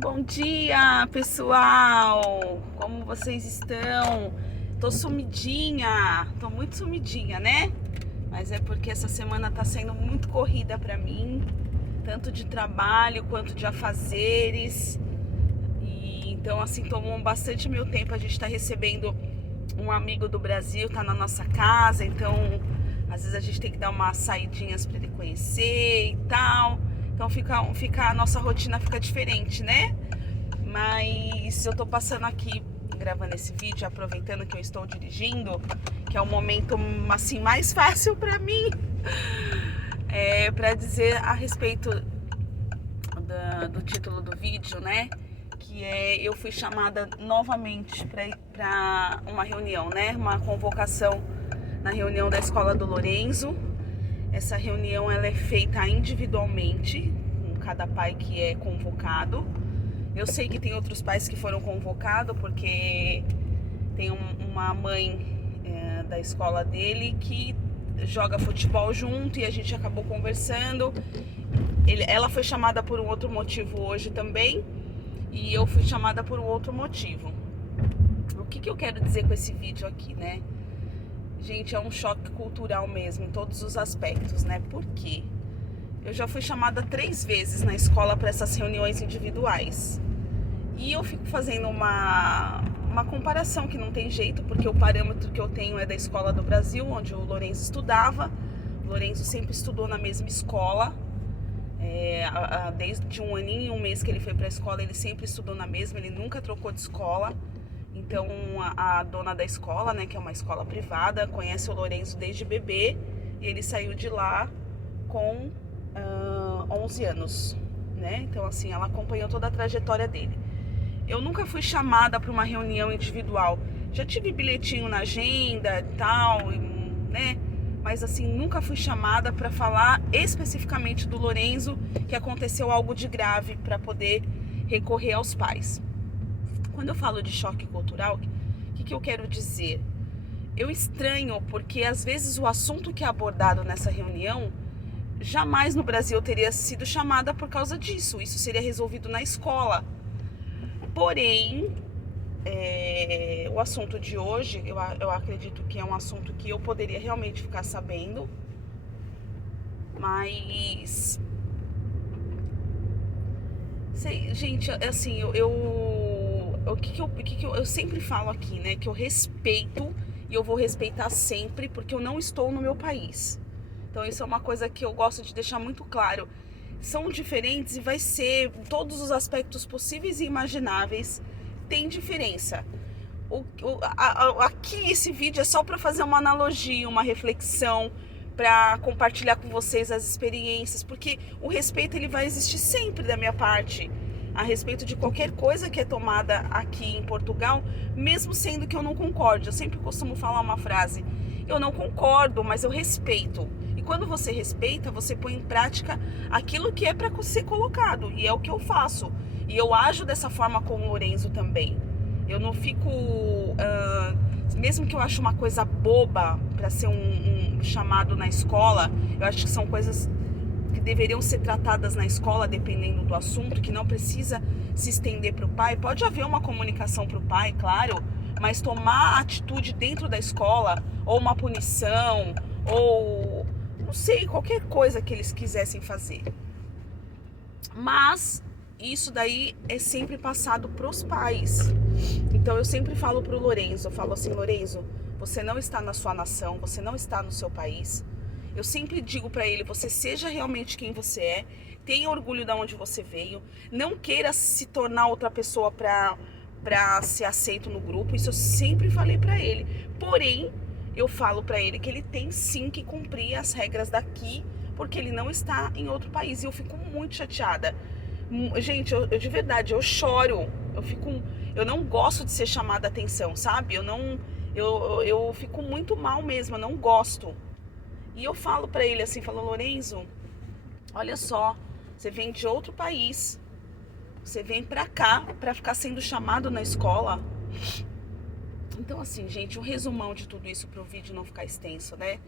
Bom dia, pessoal! Como vocês estão? Tô sumidinha, tô muito sumidinha, né? Mas é porque essa semana tá sendo muito corrida pra mim, tanto de trabalho quanto de afazeres. E então assim tomou bastante meu tempo. A gente tá recebendo um amigo do Brasil, tá na nossa casa, então às vezes a gente tem que dar umas saidinhas pra ele conhecer e tal. Então a nossa rotina fica diferente, né? Mas eu tô passando aqui gravando esse vídeo, aproveitando que eu estou dirigindo, que é o momento assim mais fácil para mim, para dizer a respeito do título do vídeo, né? Que eu fui chamada novamente para uma reunião, né? Uma convocação na reunião da escola do Lorenzo. Essa reunião ela é feita individualmente com cada pai que é convocado. Eu sei que tem outros pais que foram convocados, porque tem uma mãe da escola dele que joga futebol junto e a gente acabou conversando. Ela foi chamada por um outro motivo hoje também e eu fui chamada por um outro motivo. O que eu quero dizer com esse vídeo aqui, né? Gente, é um choque cultural mesmo, em todos os aspectos, né? Por quê? Eu já fui chamada 3 vezes na escola para essas reuniões individuais. E eu fico fazendo uma comparação que não tem jeito, porque o parâmetro que eu tenho é da escola do Brasil, onde o Lorenzo estudava. O Lorenzo sempre estudou na mesma escola. Desde um aninho e um mês que ele foi para a escola, ele sempre estudou na mesma, ele nunca trocou de escola. Então a dona da escola, né, que é uma escola privada, conhece o Lorenzo desde bebê e ele saiu de lá com 11 anos, né? Então assim, ela acompanhou toda a trajetória dele. Eu nunca fui chamada para uma reunião individual. Já tive bilhetinho na agenda e tal, né? Mas assim, nunca fui chamada para falar especificamente do Lorenzo, que aconteceu algo de grave, para poder recorrer aos pais. Quando eu falo de choque cultural, o que eu quero dizer? Eu estranho porque às vezes o assunto que é abordado nessa reunião jamais no Brasil teria sido chamada por causa disso. Isso seria resolvido na escola. Porém, o assunto de hoje, eu acredito que é um assunto que eu poderia realmente ficar sabendo, mas gente, assim, eu sempre falo aqui, né, que eu respeito e eu vou respeitar sempre, porque eu não estou no meu país. Então isso é uma coisa que eu gosto de deixar muito claro. São diferentes e vai ser todos os aspectos possíveis e imagináveis tem diferença. Aqui esse vídeo é só para fazer uma analogia, uma reflexão, para compartilhar com vocês as experiências, porque o respeito ele vai existir sempre da minha parte a respeito de qualquer coisa que é tomada aqui em Portugal, mesmo sendo que eu não concorde. Eu sempre costumo falar uma frase: eu não concordo, mas eu respeito. E quando você respeita, você põe em prática aquilo que é para ser colocado, e é o que eu faço. E eu ajo dessa forma com o Lorenzo também. Eu não fico, mesmo que eu ache uma coisa boba para ser um chamado na escola, eu acho que são coisas que deveriam ser tratadas na escola, dependendo do assunto, que não precisa se estender para o pai. Pode haver uma comunicação para o pai, claro, mas tomar atitude dentro da escola, ou uma punição, ou não sei, qualquer coisa que eles quisessem fazer. Mas isso daí é sempre passado para os pais. Então eu sempre falo pro Lorenzo, eu falo assim: Lorenzo, você não está na sua nação, você não está no seu país. Eu sempre digo para ele: você seja realmente quem você é, tenha orgulho de onde você veio, não queira se tornar outra pessoa para ser aceito no grupo. Isso eu sempre falei para ele. Porém, eu falo para ele que ele tem sim que cumprir as regras daqui, porque ele não está em outro país. E eu fico muito chateada. Gente, eu de verdade, eu choro. Eu não gosto de ser chamada a atenção, sabe? Eu fico muito mal mesmo, eu não gosto. E eu falo pra ele assim, falo: Lorenzo, olha só, você vem de outro país, você vem pra cá pra ficar sendo chamado na escola. Então assim, gente, um resumão de tudo isso pro vídeo não ficar extenso, né?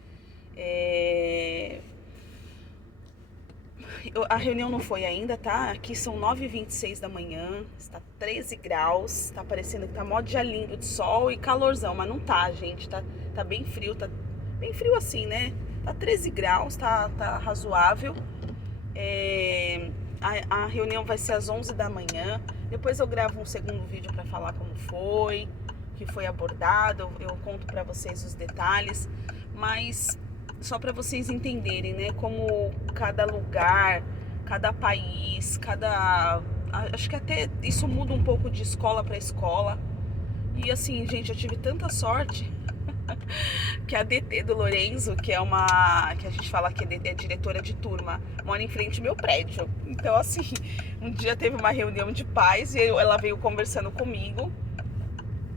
A reunião não foi ainda, tá? Aqui são 9h26 da manhã, está 13 graus, tá parecendo que tá mó dia lindo de sol e calorzão, mas não tá, gente, tá bem frio, tá bem frio assim, né? Tá 13 graus, tá razoável. A reunião vai ser às 11 da manhã, depois eu gravo um segundo vídeo para falar como foi, o que foi abordado, eu conto para vocês os detalhes, mas só para vocês entenderem, né, como cada lugar, cada país, acho que até isso muda um pouco de escola para escola. E assim, gente, eu tive tanta sorte que a DT do Lorenzo, que a gente fala que é diretora de turma, mora em frente ao meu prédio. Então, assim, um dia teve uma reunião de pais e ela veio conversando comigo.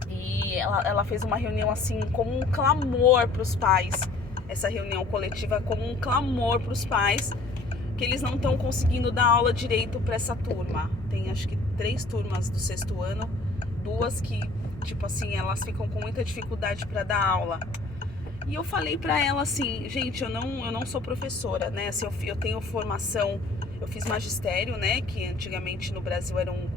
E ela fez uma reunião assim como um clamor para os pais, essa reunião coletiva como um clamor para os pais, que eles não estão conseguindo dar aula direito para essa turma. Tem acho que 3 turmas do 6º ano, 2 que, tipo assim, elas ficam com muita dificuldade para dar aula. E eu falei para ela assim, gente, eu não sou professora, né? Assim, eu tenho formação, eu fiz magistério, né? Que antigamente no Brasil era um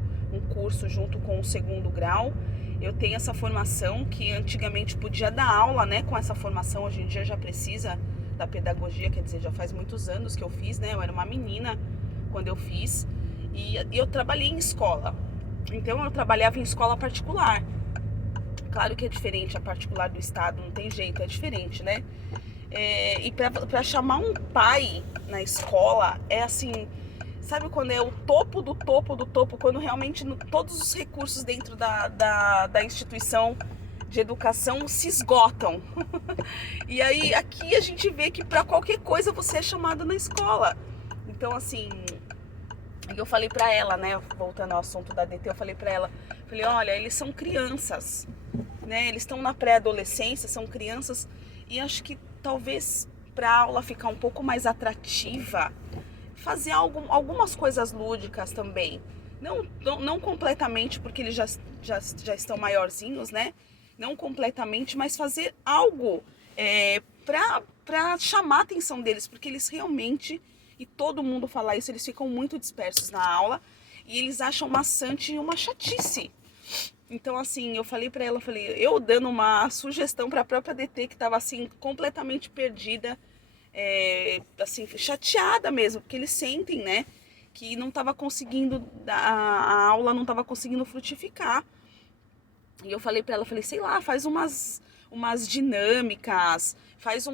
curso junto com o 2º grau. Eu tenho essa formação que antigamente podia dar aula, né? Com essa formação, hoje em dia já precisa da pedagogia, quer dizer, já faz muitos anos que eu fiz, né? Eu era uma menina quando eu fiz e eu trabalhei em escola. Então eu trabalhava em escola particular. Claro que é diferente a particular do estado, não tem jeito, é diferente, né? E pra chamar um pai na escola é assim, sabe quando é o topo do topo do topo, quando realmente todos os recursos dentro da instituição de educação se esgotam. E aí aqui a gente vê que para qualquer coisa você é chamado na escola. Então assim, eu falei pra ela, né, voltando ao assunto da DT, eu falei pra ela, falei, olha, eles são crianças, né, eles estão na pré-adolescência, são crianças, e acho que talvez pra aula ficar um pouco mais atrativa, fazer algumas coisas lúdicas também, não completamente, porque eles já estão maiorzinhos, né, não completamente, mas fazer algo pra chamar a atenção deles, porque eles realmente... E todo mundo fala isso, eles ficam muito dispersos na aula e eles acham maçante e uma chatice. Então, assim, eu falei pra ela, eu dando uma sugestão pra própria DT que tava, assim, completamente perdida, assim, chateada mesmo, porque eles sentem, né, que não tava conseguindo, a aula não tava conseguindo frutificar. E eu falei pra ela, sei lá, faz umas dinâmicas, faz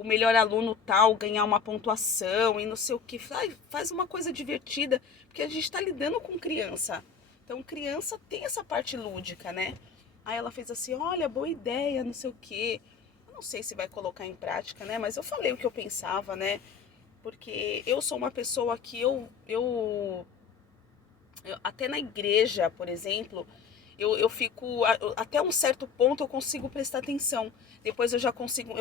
o melhor aluno tal ganhar uma pontuação e não sei o que. Faz uma coisa divertida, porque a gente está lidando com criança. Então, criança tem essa parte lúdica, né? Aí ela fez assim, olha, boa ideia, não sei o que. Eu não sei se vai colocar em prática, né? Mas eu falei o que eu pensava, né? Porque eu sou uma pessoa que eu até na igreja, por exemplo, eu fico, até um certo ponto eu consigo prestar atenção. Depois eu já consigo,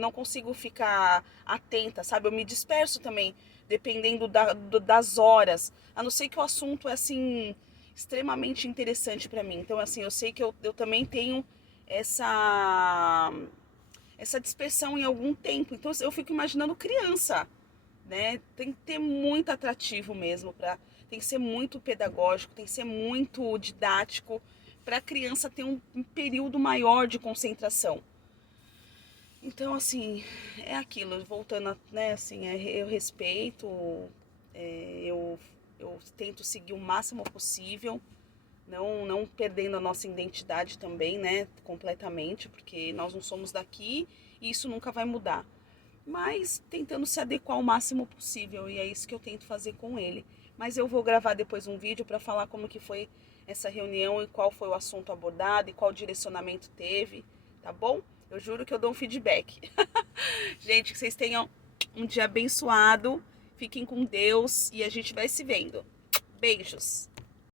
não consigo ficar atenta, sabe? Eu me disperso também, dependendo das horas. A não ser que o assunto é, assim, extremamente interessante para mim. Então, assim, eu sei que eu também tenho essa dispersão em algum tempo. Então, eu fico imaginando criança, né? Tem que ter muito atrativo mesmo, tem que ser muito pedagógico, tem que ser muito didático para a criança ter um período maior de concentração. Então, assim, é aquilo, voltando, né, assim, eu respeito, eu tento seguir o máximo possível, não perdendo a nossa identidade também, né, completamente, porque nós não somos daqui e isso nunca vai mudar. Mas tentando se adequar ao máximo possível, e é isso que eu tento fazer com ele. Mas eu vou gravar depois um vídeo para falar como que foi essa reunião e qual foi o assunto abordado e qual direcionamento teve, tá bom? Eu juro que eu dou um feedback. Gente, que vocês tenham um dia abençoado, fiquem com Deus e a gente vai se vendo. Beijos!